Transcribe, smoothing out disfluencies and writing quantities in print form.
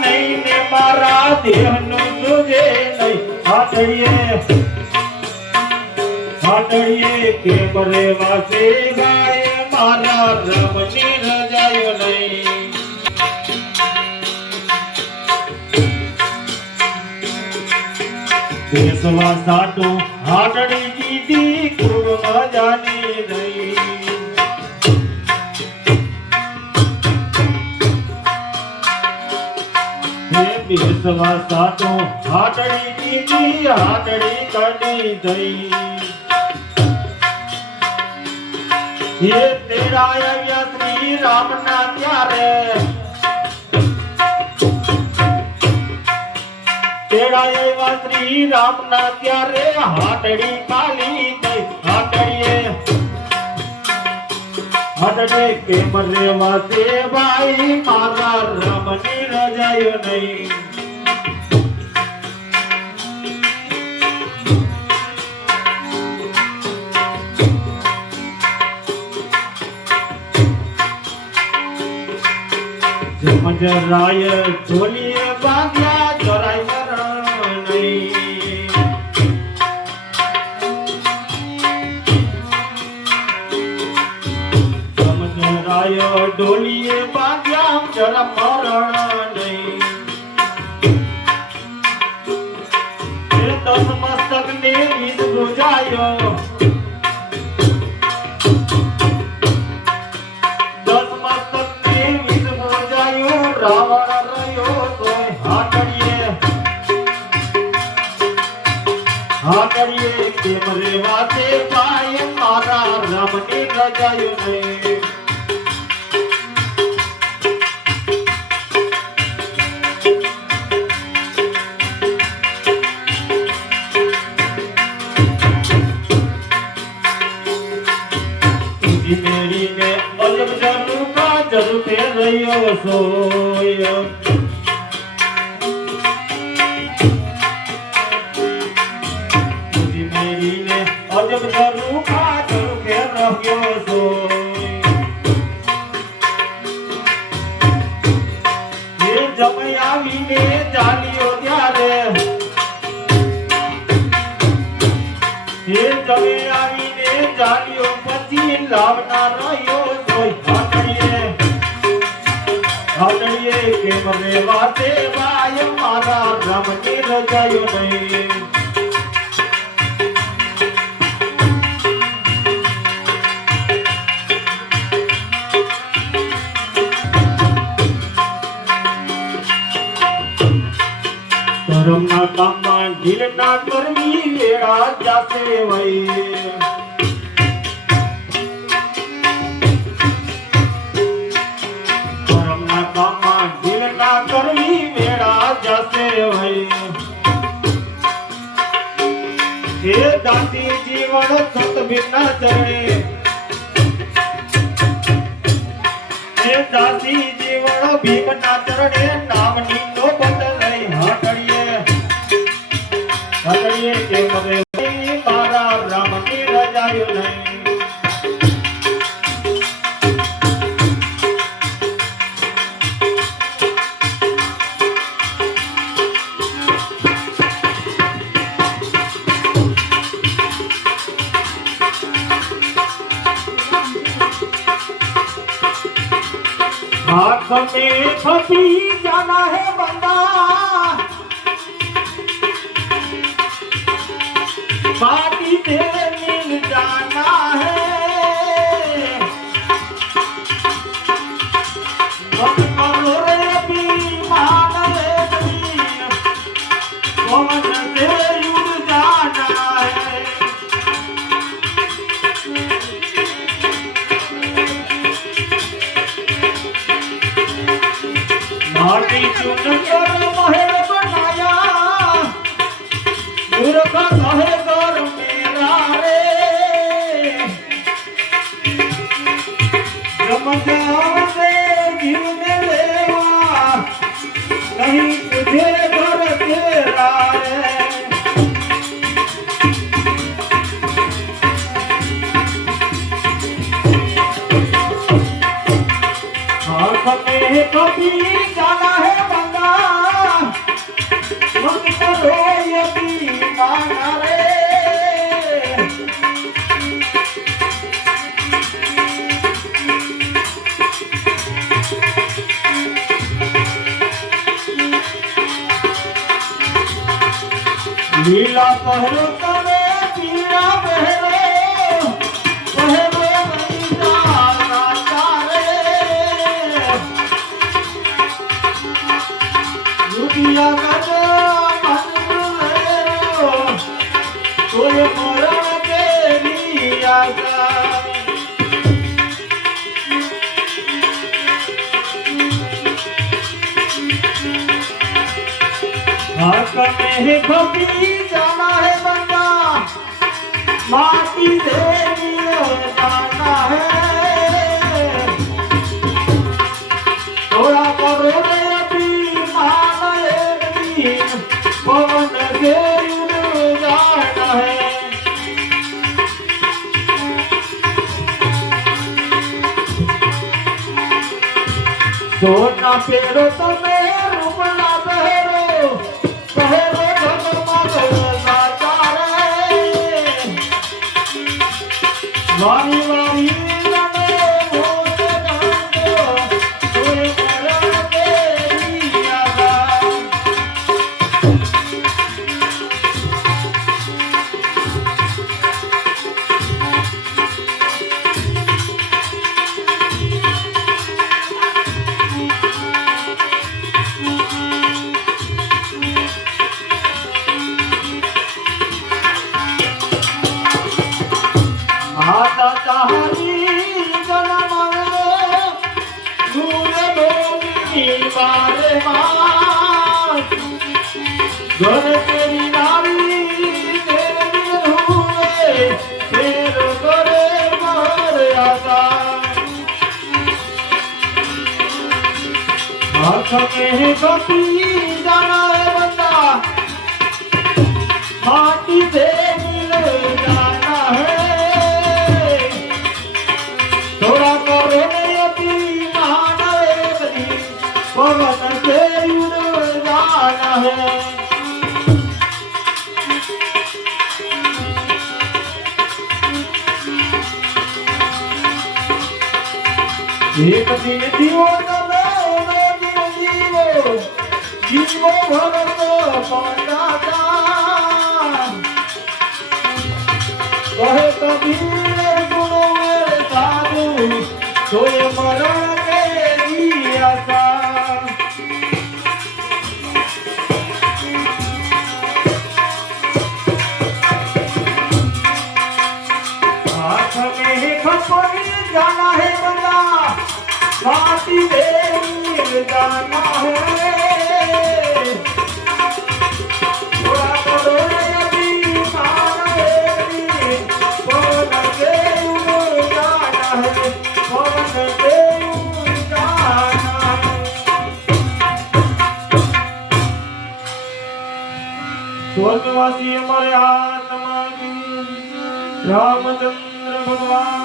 नहीं ने मारा देहनु तुझे नहीं हाटड़िए के बरे वासे गाय मारा रमनी रजायो नहीं देशवा साटो हाटड़ी दीदी खूब मजानी नहीं देशवा साटो हाटड़ी दीदी हाटड़ी कड़ी दई ये तेरा आया श्री राम ना प्यारे तेरा आया श्री राम ना प्यारे हाटड़ी काली दई हाटड़ी के मरे वासे भाई मारा रमनी रजायो नहीं जमजराय ढोलिए बांधिया जोराई नहीं जमजराय ढोलिए बांधिया जरा मरण नहीं दस मस्तक ने विष बुझायो रावण रयो सोय हाटड़िए के मरे वासे पाए मारा रमनी रजायो नहीं तुझी मेरी ने अजब जरू का जरू पे रहियो सोय तुझी मेरी ने अजब जरू का जरू पे रहियो सोय ये जमई आवीने जालियो त्यारे ये जमई आवीने जालियो पछी लावना रहियो सोय हाटड़िए के मरे वासे भाई मारा रमनी रजायो नहीं धर्म ना काम ढील ना करवी वेड़ा जासे वही करवी मेरा जैसे भाई ये दासी जीवन सत बिना चढ़े ये दासी जीवन भीम ना चढ़े नाम नीनो बदले हाटड़िए के मरे मारा राम की रजायो नहीं आँख में फंसी जाना है बंदा माटी से मिल जाना है मत करो रे बीमान रे पवन से उड़ जाना है माटी चुन कर महल बनाया मूर्ख कहे कर मेरा रे जमजाओ से जीवने लेवा नहीं तुझे घर तेरा रे हाथ में कभी जाना है बंदा लीला पहरो तमे पीला पहरो पहरो गीता गाता रे रुपिया गजो मन कोई मरण तेरी आशा हक में खपी जाना है बंदा माटी से जाना है थोड़ा करो रे अभिमान एक दिन पवन के उड़ जाना है सोना पेड़ो तमे रूपना पहरो पहरो जगमग नाचारे वारी वारी लगे मोते गांडो कोई मरण तेरी आशा माता चाहनी जन्मावे दूर भूमि बारे माँ घर तेरी नारी तेरी हुए तेरे करे मर आशा हाथ में कपी जाना है बंदा माटी से मिल जाना है थोड़ा करो नहीं अभिमान एक दिन पवन से उड़ जाना है एक दिन जीवो तबे दो दिन जीवो भरत पांडा कहे कबीर गुणो मेरे साधु कोई मरण तेरी आशा हाथ में खपरी जाना है बंदा माटी देवी जाना है थोड़ा करो रे अभिमान एक दिन पवन के उड़ जाना है पवन के उड़ जाना है स्वर्गवासी हमारे आत्मा की रामचंद्र भगवान